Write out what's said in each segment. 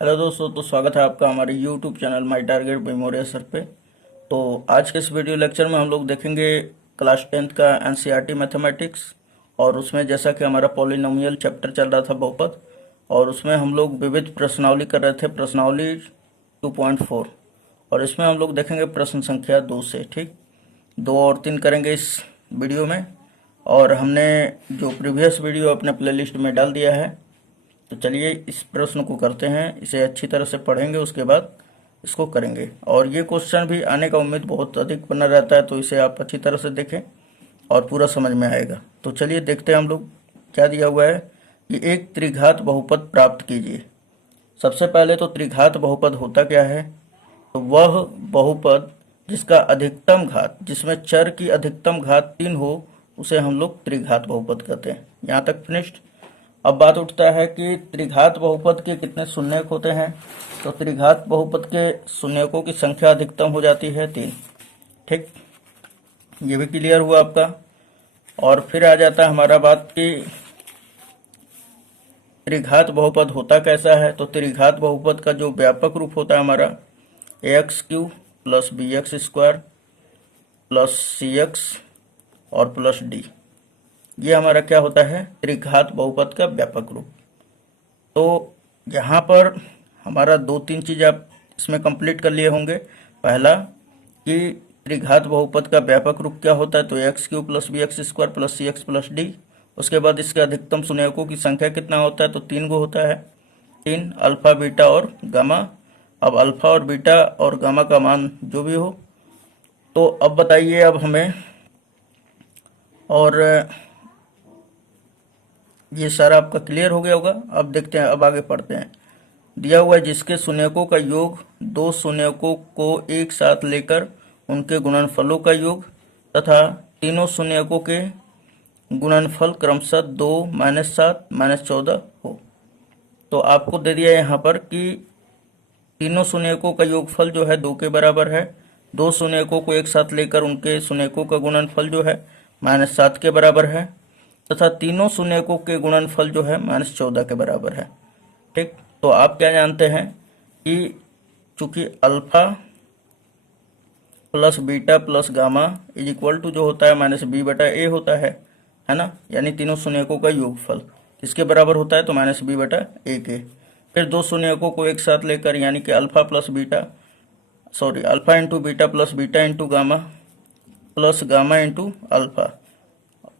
Hello दोस्तों, तो स्वागत है आपका हमारे YouTube channel my target by Maurya sir पे। तो आज के इस वीडियो लेक्चर में हम लोग देखेंगे क्लास 10th का एनसीईआरटी मैथमेटिक्स। और उसमें जैसा कि हमारा पॉलिनोमियल चैप्टर चल रहा था बहुपद, और उसमें हम लोग विविध प्रश्नावली कर रहे थे, प्रश्नावली 2.4। और इसमें हम लोग देखेंगे प्रश्न संख्या 2 से, ठीक 2 और 3 करेंगे इस वीडियो में। और हमने जो प्रीवियस वीडियो अपने प्लेलिस्ट में डाल दिया है। तो चलिए इस प्रश्न को करते हैं, इसे अच्छी तरह से पढ़ेंगे, उसके बाद इसको करेंगे। और ये क्वेश्चन भी आने का उम्मीद बहुत अधिक बना रहता है, तो इसे आप अच्छी तरह से देखें और पूरा समझ में आएगा। तो चलिए देखते हैं हम लोग क्या दिया हुआ है कि एक त्रिघात बहुपद प्राप्त कीजिए। सबसे पहले तो त्रिघात बहुपद होता क्या है? तो वह बहुपद जिसका अधिकतम घात, जिसमें चर की अधिकतम घात 3 हो, उसे हम लोग त्रिघात बहुपद कहते हैं। यहाँ तक फिनिश्ड। अब बात उठता है कि त्रिघात बहुपद के कितने शून्यक होते हैं। तो त्रिघात बहुपद के शून्यकों की संख्या अधिकतम हो जाती है 3। ठीक, ये भी क्लियर हुआ आपका। और फिर आ जाता है हमारा बात कि त्रिघात बहुपद होता कैसा है। तो त्रिघात बहुपद का जो व्यापक रूप होता है हमारा ax³ + bx² + cx और +d, ये हमारा क्या होता है? त्रिघात बहुपद का व्यापक रूप। तो यहाँ पर हमारा 2-3 चीज़ आप इसमें कंप्लीट कर लिए होंगे। पहला कि त्रिघात बहुपद का व्यापक रूप क्या होता है, तो ax³ + bx² + cx + d। उसके बाद इसके अधिकतम शून्यकों की संख्या कितना होता है, तो 3 गो होता है, 3 अल्फा बीटा और गामा। अब अल्फा और बीटा और गामा का मान जो भी हो। तो अब बताइए अब हमें, और ये सारा आपका क्लियर हो गया होगा। अब देखते हैं, अब आगे पढ़ते हैं। दिया हुआ है जिसके शून्यकों का योग 2 शून्यकों को एक साथ लेकर उनके गुणनफलों का योग तथा तीनों शून्यकों के गुणनफल क्रमशः 2, -7, -14 हो। तो आपको दे दिया यहाँ पर कि तीनों शून्यकों का योगफल जो है 2 के बराबर है। 2 शून्यकों को एक साथ लेकर उनके शून्यकों का गुणनफल जो है -7 के बराबर है तथा तीनों शून्यकों के गुणनफल जो है -14 के बराबर है। ठीक, तो आप क्या जानते हैं कि चूंकि alpha plus beta plus gamma is equal to जो होता है -b/a होता है ना, यानी तीनों शून्यकों का योगफल किसके बराबर होता है, तो -b/a के। फिर 2 शून्यकों को एक साथ लेकर, यानी कि alpha into beta plus beta into gamma plus gamma into alpha,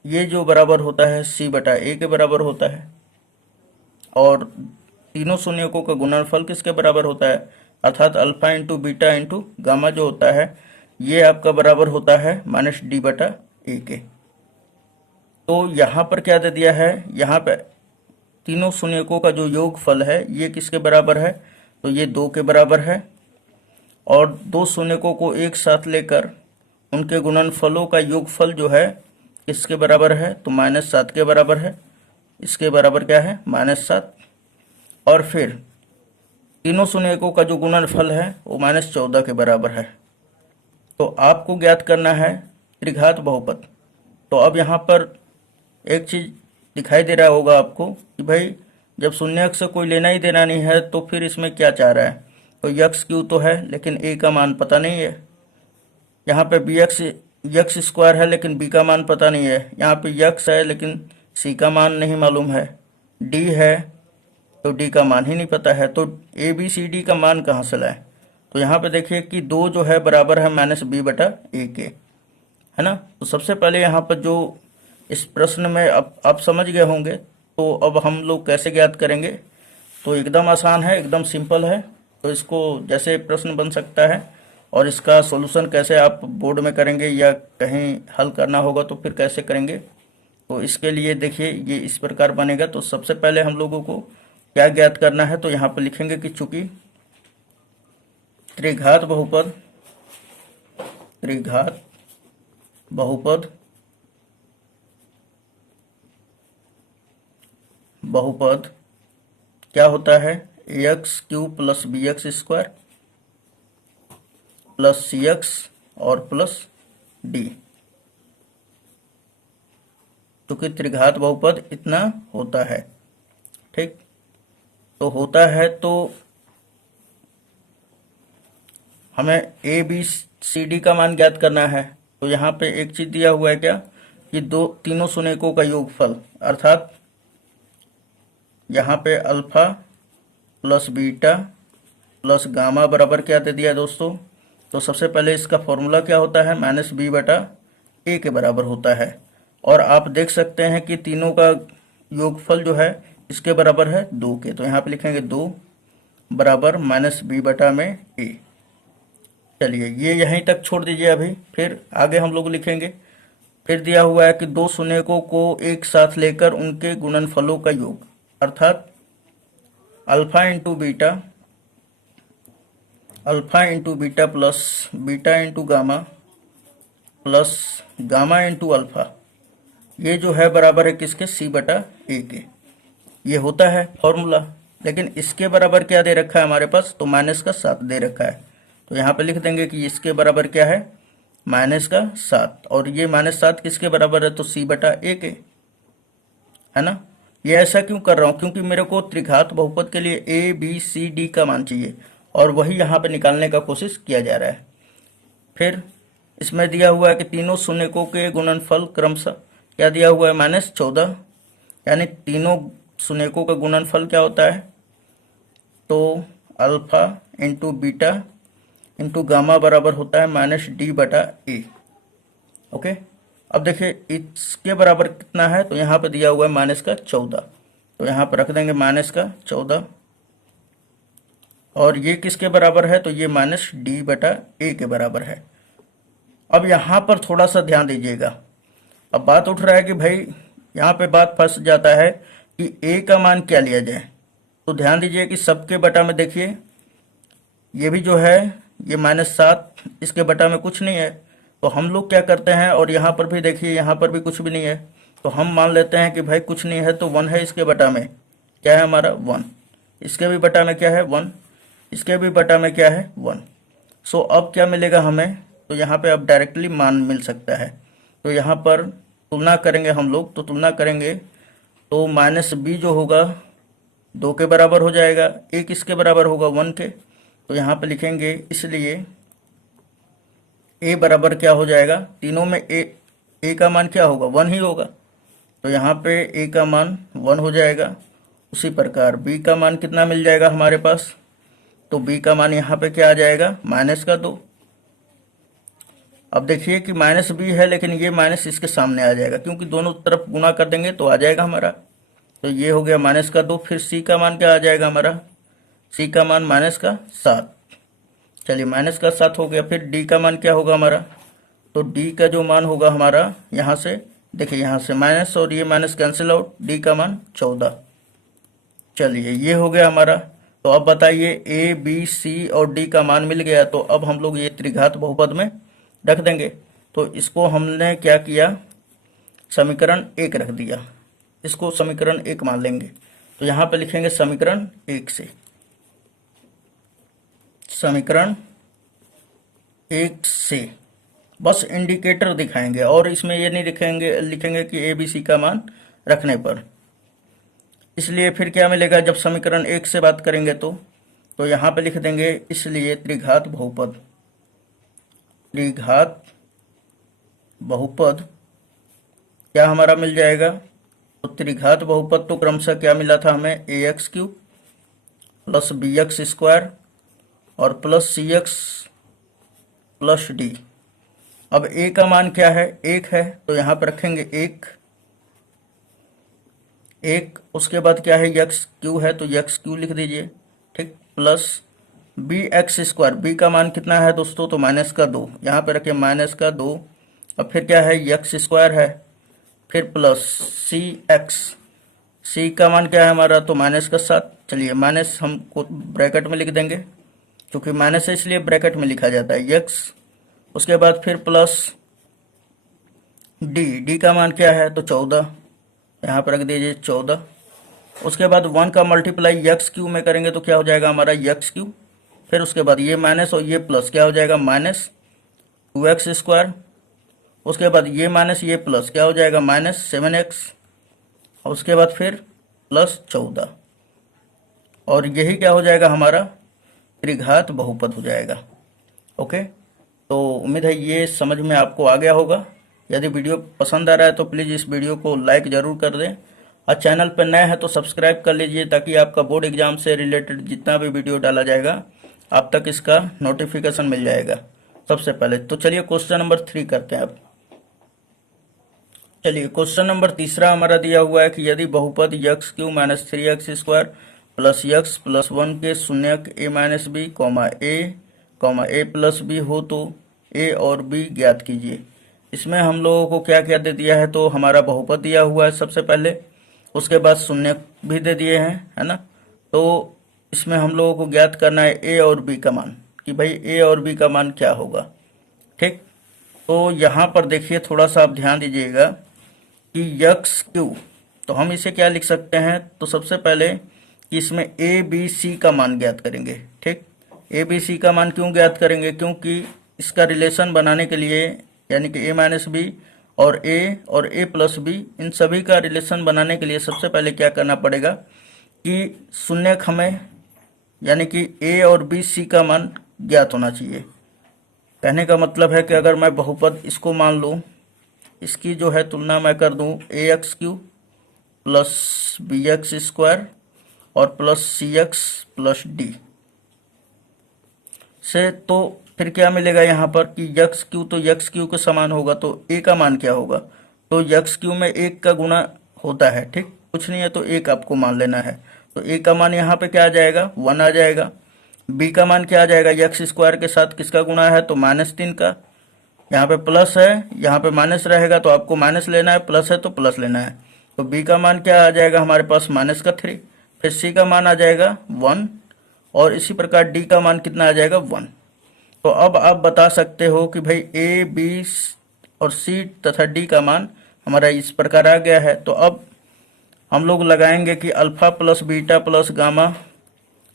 ये जो बराबर होता है c/a के बराबर होता है। और तीनों शून्यकों का गुणनफल किसके बराबर होता है, अर्थात alpha into beta into gamma जो होता है, ये आपका बराबर होता है -d/a के। तो यहाँ पर क्या दे दिया है, यहाँ पे तीनों शून्यकों का जो योगफल है ये किसके बराबर है, तो ये 2 के बराबर है। और 2 शून्यकों को एक साथ लेकर उनके गुणनफलों का योगफल जो है किसके बराबर है, तो -7 के बराबर है। इसके बराबर क्या है, -7। और फिर तीनों शून्यकों का जो गुणनफल है वो -14 के बराबर है। तो आपको ज्ञात करना है त्रिघात बहुपद। तो अब यहाँ पर एक चीज़ दिखाई दे रहा होगा आपको कि भाई जब शून्यक से कोई लेना ही देना नहीं है तो फिर इसमें क्या चाह रहा है, तो x³ तो है लेकिन a का मान पता नहीं है। यहाँ पे x² है लेकिन b का मान पता नहीं है। यहाँ पे x है लेकिन c का मान नहीं मालूम है। d है तो d का मान ही नहीं पता है। तो a b c d का मान कहाँ से लाए? तो यहाँ पे देखिए कि 2 जो है बराबर है -b/a के, है ना। तो सबसे पहले यहाँ पर जो इस प्रश्न में आप समझ गए होंगे। तो अब हम लोग कैसे ज्ञात करेंगे, तो एकदम आसान है, एकदम सिंपल है। तो इसको जैसे प्रश्न बन सकता है, और इसका सॉल्यूशन कैसे आप बोर्ड में करेंगे या कहीं हल करना होगा तो फिर कैसे करेंगे, तो इसके लिए देखिए ये इस प्रकार बनेगा। तो सबसे पहले हम लोगों को क्या ज्ञात करना है, तो यहाँ पर लिखेंगे कि चूंकि त्रिघात बहुपद क्या होता है, ax³ + bx² + cx और +d। चूंकि त्रिघात बहुपद इतना होता है, ठीक। तो होता है तो हमें ए बी सी डी का मान ज्ञात करना है। तो यहाँ पे एक चीज दिया हुआ है क्या, कि तीनों सुनेकों का योगफल, अर्थात यहाँ पे alpha plus beta plus gamma बराबर क्या दे दिया दोस्तों। तो सबसे पहले इसका फॉर्मूला क्या होता है, माइनस बी बटा ए के बराबर होता है। और आप देख सकते हैं कि तीनों का योगफल जो है इसके बराबर है 2 के। तो यहाँ पे लिखेंगे 2 बराबर माइनस बी बटा में ए। चलिए ये यहीं तक छोड़ दीजिए अभी, फिर आगे हम लोग लिखेंगे। फिर दिया हुआ है कि दो सुनेकों को एक साथ लेकर उनके गुणनफलों का योग, अर्थात alpha into beta plus beta into gamma plus gamma into alpha, ये जो है बराबर है किसके, सी बटा ए के। ये होता है फॉर्मूला। लेकिन इसके बराबर क्या दे रखा है हमारे पास, तो माइनस का 7 दे रखा है। तो यहाँ पे लिख देंगे कि इसके बराबर क्या है, माइनस का 7। और ये -7 किसके बराबर है, तो सी बटा ए के, है ना। ये ऐसा क्यों कर रहा हूँ, क्योंकि मेरे को त्रिघात बहुपद के लिए ए बी सी डी का मान चाहिए और वही यहाँ पे निकालने का कोशिश किया जा रहा है। फिर इसमें दिया हुआ है कि तीनों सुनेकों के गुणनफल क्रमशः क्या दिया हुआ है, -14, यानी तीनों सुनेकों का गुणनफल क्या होता है, तो alpha into beta into gamma बराबर होता है माइनस डी बटा ए। ओके, अब देखिए इसके बराबर कितना है, तो यहाँ पे दिया हुआ है -14। तो यहाँ पर रख देंगे -14। और ये किसके बराबर है, तो ये माइनस डी बटा ए के बराबर है। अब यहाँ पर थोड़ा सा ध्यान दीजिएगा। अब बात उठ रहा है कि भाई यहाँ पे बात फंस जाता है कि ए का मान क्या लिया जाए। तो ध्यान दीजिए कि सबके बटा में देखिए ये भी जो है ये -7, इसके बटा में कुछ नहीं है। तो हम लोग क्या करते हैं, और यहाँ पर भी देखिए यहाँ पर भी कुछ भी नहीं है, तो हम मान लेते हैं कि भाई कुछ नहीं है तो 1 है इसके बटा में, क्या है हमारा 1। इसके भी बटा में क्या है 1, इसके भी बटा में क्या है 1। सो अब क्या मिलेगा हमें, तो यहाँ पे अब डायरेक्टली मान मिल सकता है। तो यहाँ पर तुलना करेंगे हम लोग, तो तुलना करेंगे तो माइनस बी जो होगा 2 के बराबर हो जाएगा, ए किसके बराबर होगा 1 के। तो यहाँ पे लिखेंगे इसलिए ए बराबर क्या हो जाएगा, तीनों में ए का मान क्या होगा 1 ही होगा। तो यहाँ पे ए का मान 1 हो जाएगा। उसी प्रकार बी का मान कितना मिल जाएगा हमारे पास, तो बी का मान यहाँ पे क्या आ जाएगा, -2। अब देखिए कि माइनस बी है लेकिन ये माइनस इसके सामने आ जाएगा, क्योंकि दोनों तरफ गुना कर देंगे तो आ जाएगा हमारा। तो ये हो गया -2। फिर सी का मान क्या आ जाएगा हमारा, सी का मान -7। चलिए -7 हो गया। फिर डी का मान क्या होगा हमारा, तो डी का जो मान होगा हमारा, यहाँ से देखिए यहाँ से माइनस और ये माइनस कैंसिल आउट, डी का मान 14। चलिए ये हो गया हमारा। तो अब बताइए ए बी सी और डी का मान मिल गया, तो अब हम लोग ये त्रिघात बहुपद में रख देंगे। तो इसको हमने क्या किया, समीकरण 1 रख दिया, इसको समीकरण 1 मान लेंगे। तो यहाँ पे लिखेंगे समीकरण 1 से, समीकरण 1 से बस इंडिकेटर दिखाएंगे और इसमें ये नहीं लिखेंगे कि ए बी सी का मान रखने पर। इसलिए फिर क्या मिलेगा जब समीकरण 1 से बात करेंगे, तो यहाँ पे लिख देंगे इसलिए त्रिघात बहुपद क्या हमारा मिल जाएगा, तो त्रिघात बहुपद तो क्रमशः क्या मिला था हमें, ax³ प्लस bx² और प्लस cx प्लस d। अब a का मान क्या है, 1 है, तो यहाँ पर रखेंगे 1। उसके बाद क्या है, x³ है तो x³ लिख दीजिए, ठीक, प्लस bx²। b का मान कितना है दोस्तों, तो -2, यहाँ पे रखें -2। अब फिर क्या है, x² है, फिर प्लस c का मान क्या है हमारा, तो -7। चलिए माइनस हमको ब्रैकेट में लिख देंगे, क्योंकि माइनस है इसलिए ब्रैकेट में लिखा जाता है x। उसके बाद फिर प्लस d का मान क्या है, तो 14, यहाँ पर रख दीजिए 14। उसके बाद 1 का मल्टीप्लाई x³ में करेंगे तो क्या हो जाएगा हमारा x³। फिर उसके बाद ये माइनस और ये प्लस क्या हो जाएगा, -2x²। उसके बाद ये माइनस ये प्लस क्या हो जाएगा, -7x। और उसके बाद फिर प्लस 14। और यही क्या हो जाएगा हमारा त्रिघात बहुपद हो जाएगा। ओके, तो उम्मीद है ये समझ में आपको आ गया होगा। यदि वीडियो पसंद आ रहा है तो प्लीज़ इस वीडियो को लाइक ज़रूर कर दें, और चैनल पर नए हैं तो सब्सक्राइब कर लीजिए, ताकि आपका बोर्ड एग्जाम से रिलेटेड जितना भी वीडियो डाला जाएगा आप तक इसका नोटिफिकेशन मिल जाएगा सबसे पहले। तो चलिए क्वेश्चन नंबर 3 करते हैं अब। चलिए क्वेश्चन नंबर तीसरा हमारा दिया हुआ है कि यदि बहुपद x cube minus 3x square plus x plus 1 के शून्यक a minus B A plus B हो तो a और b ज्ञात कीजिए। इसमें हम लोगों को क्या क्या दे दिया है, तो हमारा बहुपद दिया हुआ है सबसे पहले, उसके बाद शून्यक भी दे दिए हैं, है ना। तो इसमें हम लोगों को ज्ञात करना है a और b का मान, कि भाई a और b का मान क्या होगा। ठीक, तो यहाँ पर देखिए थोड़ा सा आप ध्यान दीजिएगा कि यक्स क्यू, तो हम इसे क्या लिख सकते हैं, तो सबसे पहले कि इसमें ए बी सी का मान ज्ञात करेंगे। ठीक, ए बी सी का मान क्यों ज्ञात करेंगे, क्योंकि इसका रिलेशन बनाने के लिए, यानी कि ए माइनस बी और ए प्लस बी, इन सभी का रिलेशन बनाने के लिए सबसे पहले क्या करना पड़ेगा कि शून्यक हमें, यानी कि ए और बी सी का मान ज्ञात होना चाहिए। कहने का मतलब है कि अगर मैं बहुपद इसको मान लूँ, इसकी जो है तुलना मैं कर दूं A x cube plus B x square और plus C X plus D से, तो फिर क्या मिलेगा यहाँ पर कि यक्स क्यू तो यक्स क्यू के समान होगा, तो ए का मान क्या होगा, तो यक्स क्यू में एक का गुणा होता है। ठीक, कुछ नहीं है तो एक आपको मान लेना है, तो ए का मान यहाँ पे क्या आ जाएगा, 1 आ जाएगा। बी का मान क्या आ जाएगा, यक्स स्क्वायर के साथ किसका गुणा है, तो -3 का, यहाँ पे प्लस है, यहाँ पे माइनस रहेगा तो आपको माइनस लेना है, प्लस है तो प्लस लेना है। तो b का मान क्या आ जाएगा हमारे पास, -3, फिर c का मान आ जाएगा 1, और इसी प्रकार d का मान कितना आ जाएगा, 1। तो अब आप बता सकते हो कि भाई a, b और c तथा d का मान हमारा इस प्रकार आ गया है। तो अब हम लोग लगाएंगे कि alpha plus beta plus gamma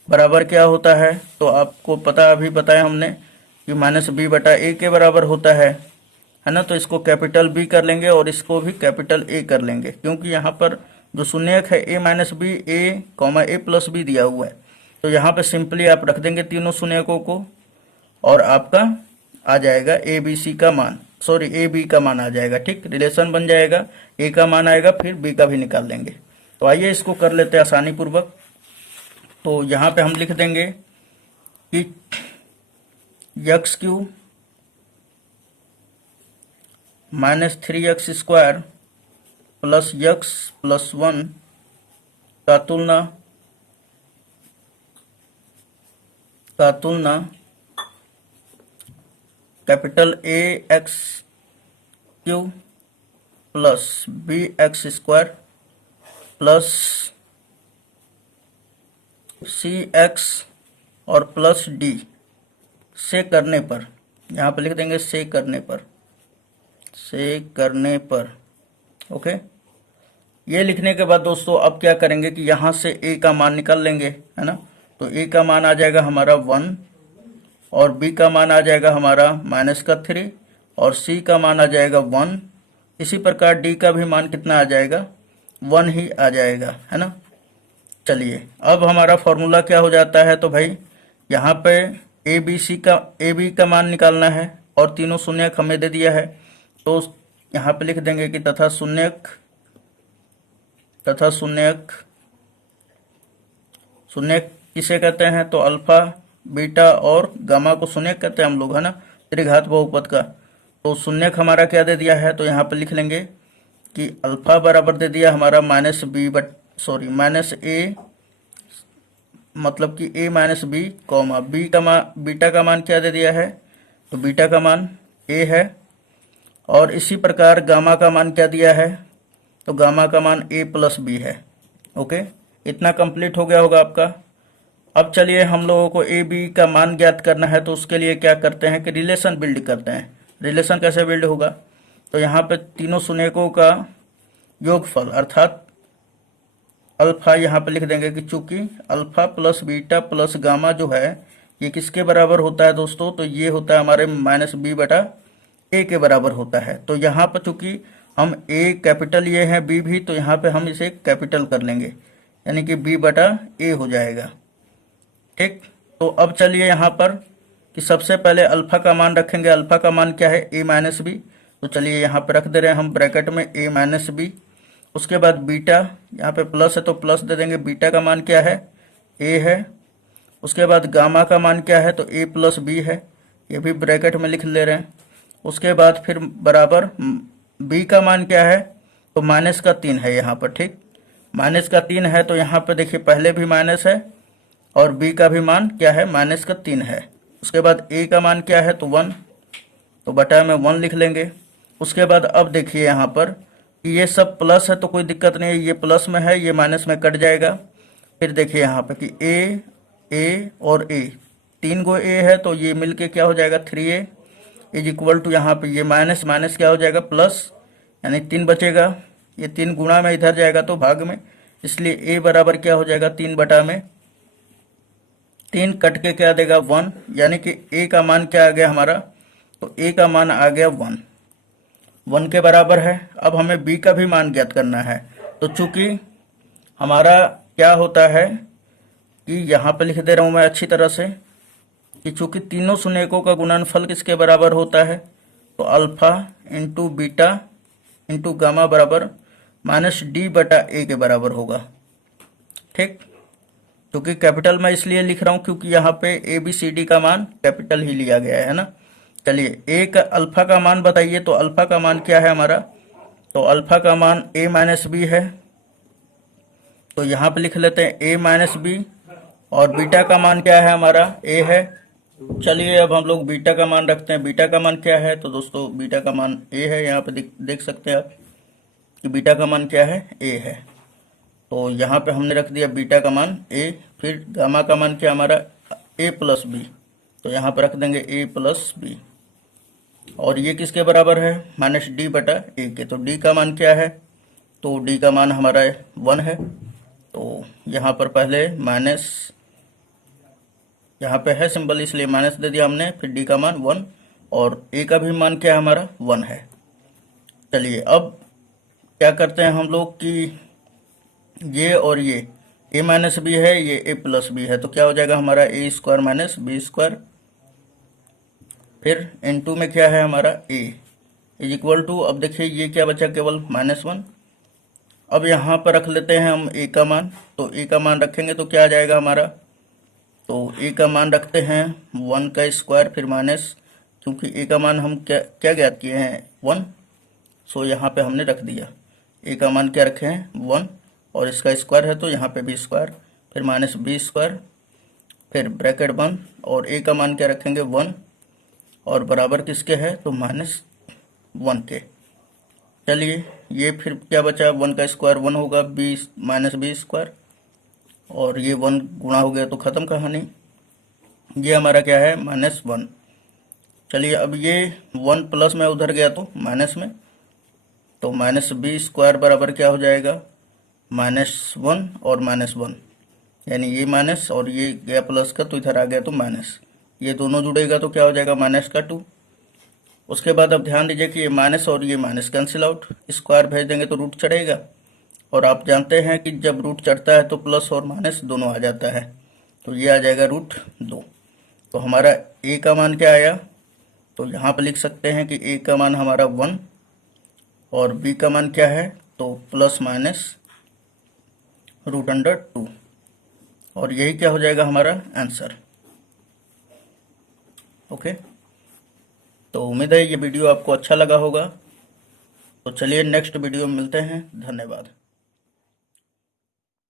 बराबर क्या होता है, तो आपको पता, अभी बताया हमने कि -b/a के बराबर होता है ना। तो इसको कैपिटल B कर लेंगे और इसको भी कैपिटल A कर लेंगे, क्योंकि यहाँ पर जो शून्यक है a minus B a plus B दिया हुआ है। तो यहाँ पे सिंपली आप रख देंगे तीनों शून्यकों को, और आपका आ जाएगा ए बी सी का मान, सॉरी ए बी का मान आ जाएगा। ठीक, रिलेशन बन जाएगा, a का मान आएगा, फिर b का भी निकाल लेंगे। तो आइए इसको कर लेते हैं आसानी पूर्वक। तो यहाँ पे हम लिख देंगे कि x cube minus 3x square plus x plus 1 का तुलना capital A x cube plus B x square plus C x और प्लस डी से करने पर, यहाँ पे लिख देंगे से करने पर। ओके, ये लिखने के बाद दोस्तों अब क्या करेंगे कि यहाँ से a का मान निकाल लेंगे, है ना। तो a का मान आ जाएगा हमारा 1, और b का मान आ जाएगा हमारा -3, और c का मान आ जाएगा 1। इसी प्रकार d का भी मान कितना आ जाएगा, 1 ही आ जाएगा, है ना। चलिए अब हमारा फॉर्मूला क्या हो जाता है, तो भाई यहाँ पे ए बी का मान निकालना है, और तीनों शून्यक हमें दे दिया है। तो यहाँ पे लिख देंगे कि तथा शून्यक किसे कहते हैं, तो अल्फा बीटा और गामा को शून्यक कहते हैं हम लोग, है ना, त्रिघात बहुपद का। तो शून्यक हमारा क्या दे दिया है, तो यहाँ पे लिख लेंगे कि अल्फा बराबर दे दिया हमारा -a, मतलब कि a minus B, comma beta का मान क्या दे दिया है, तो बीटा का मान a है, और इसी प्रकार गामा का मान क्या दिया है, तो गामा का मान a प्लस बी है। ओके, इतना कंप्लीट हो गया होगा आपका। अब चलिए हम लोगों को ए बी का मान ज्ञात करना है, तो उसके लिए क्या करते हैं कि रिलेशन बिल्ड करते हैं। रिलेशन कैसे बिल्ड होगा, तो यहाँ पे तीनों शून्यकों का योगफल अर्थात अल्फा यहाँ पे लिख देंगे कि चूंकि alpha plus beta plus gamma जो है ये किसके बराबर होता है दोस्तों, तो ये होता है हमारे -b/a के बराबर होता है। तो यहाँ पर चूंकि हम a कैपिटल ये है, b भी, तो यहाँ पे हम इसे कैपिटल कर लेंगे, यानी कि b/a हो जाएगा। ठीक, तो अब चलिए यहाँ पर कि सबसे पहले अल्फा का मान रखेंगे। अल्फा का मान क्या है, a माइनस बी। तो चलिए यहाँ पे रख दे रहे हैं हम ब्रैकेट में a माइनस बी। उसके बाद बीटा, यहाँ पे प्लस है तो प्लस दे देंगे। बीटा का मान क्या है, a है। उसके बाद गामा का मान क्या है, तो a प्लस बी है, ये भी ब्रैकेट में लिख ले रहे हैं। उसके बाद फिर बराबर b का मान क्या है, तो माइनस का 3 है यहाँ पर, ठीक। माइनस का 3 है तो यहाँ पे देखिए पहले भी माइनस है और b का भी मान क्या है, माइनस का 3 है। उसके बाद a का मान क्या है, तो 1, तो बटा में 1 लिख लेंगे। उसके बाद अब देखिए यहाँ पर कि ये सब प्लस है तो कोई दिक्कत नहीं है, ये प्लस में है, ये माइनस में कट जाएगा। फिर देखिए यहाँ पे कि a और a, 3 गो a है तो ये मिलके क्या हो जाएगा, 3a इज इक्वल टू, यहाँ पे ये माइनस माइनस क्या हो जाएगा, प्लस, यानी 3 बचेगा। ये 3 गुणा में इधर जाएगा तो भाग में, इसलिए a बराबर क्या हो जाएगा, 3 बटा में 3 कट के क्या देगा, 1, यानी कि a का मान क्या आ गया हमारा, तो a का मान आ गया 1 के बराबर है। अब हमें b का भी मान ज्ञात करना है। तो चूंकि हमारा क्या होता है कि यहाँ पे लिख दे रहा हूँ मैं अच्छी तरह से कि चूंकि तीनों शून्यकों का गुणनफल किसके बराबर होता है, तो alpha into beta into gamma बराबर माइनस डी बटा ए के बराबर होगा, ठीक। क्योंकि कैपिटल मैं इसलिए लिख रहा हूँ क्योंकि यहाँ पे ए बी सी डी का मान कैपिटल ही लिया गया है ना। चलिए ए का अल्फा का मान बताइए, तो अल्फा का मान क्या है हमारा, तो अल्फा का मान a माइनस बी है, तो यहाँ पे लिख लेते हैं a माइनस बी। और बीटा का मान क्या है हमारा, a है। चलिए अब हम लोग बीटा का मान रखते हैं। बीटा का मान क्या है, तो दोस्तों बीटा का मान a है। यहाँ पे देख सकते हैं आप कि बीटा का मान क्या है, a है। तो यहाँ पे हमने रख दिया बीटा का मान a। फिर गामा का मान क्या हमारा, a प्लस बी, तो यहाँ पर रख देंगे a प्लस बी। और ये किसके बराबर है, माइनस डी बटा ए के। तो डी का मान क्या है, तो डी का मान हमारा 1 है। तो यहाँ पर पहले माइनस, यहाँ पे है सिंबल इसलिए माइनस दे दिया हमने। फिर डी का मान 1 और ए का भी मान क्या है हमारा, 1 है। चलिए अब क्या करते हैं हम लोग कि ये और ये a माइनस बी है, ये a प्लस बी है, तो क्या हो जाएगा हमारा a square minus B square. फिर n2 में क्या है हमारा a इज इक्वल टू, अब देखिए ये क्या बचा, केवल -1। अब यहाँ पर रख लेते हैं हम a का मान। तो a का मान रखेंगे तो क्या आ जाएगा हमारा, तो a का मान रखते हैं 1 का स्क्वायर फिर माइनस, क्योंकि a का मान हम क्या ज्ञात किए हैं, 1। सो यहाँ पे हमने रख दिया a का मान क्या रखे हैं, 1, और इसका स्क्वायर है तो यहाँ पे भी स्क्वायर, फिर माइनस बी स्क्वायर, फिर ब्रैकेट बंद, और a का मान क्या रखेंगे, 1, और बराबर किसके है, तो -1 के। चलिए ये फिर क्या बचा, 1 का स्क्वायर 1 होगा, बी माइनस बी स्क्वायर, और ये 1 गुणा हो गया तो ख़त्म कहानी। ये हमारा क्या है, -1। चलिए अब ये 1 प्लस में उधर गया तो माइनस में, तो माइनस बी स्क्वायर बराबर क्या हो जाएगा, -1 और -1, यानी ये माइनस और ये गया प्लस का तो इधर आ गया तो माइनस, ये दोनों जुड़ेगा तो क्या हो जाएगा, -2। उसके बाद अब ध्यान दीजिए कि ये माइनस और ये माइनस कैंसिल आउट, स्क्वायर भेज देंगे तो रूट चढ़ेगा, और आप जानते हैं कि जब रूट चढ़ता है तो प्लस और माइनस दोनों आ जाता है, तो ये आ जाएगा √2। तो हमारा a का मान क्या आया, तो यहाँ पर लिख सकते हैं कि a का मान हमारा 1 और b का मान क्या है, तो प्लस माइनस √2, और यही क्या हो जाएगा हमारा आंसर। ओके, तो उम्मीद है ये वीडियो आपको अच्छा लगा होगा। तो चलिए नेक्स्ट वीडियो में मिलते हैं, धन्यवाद।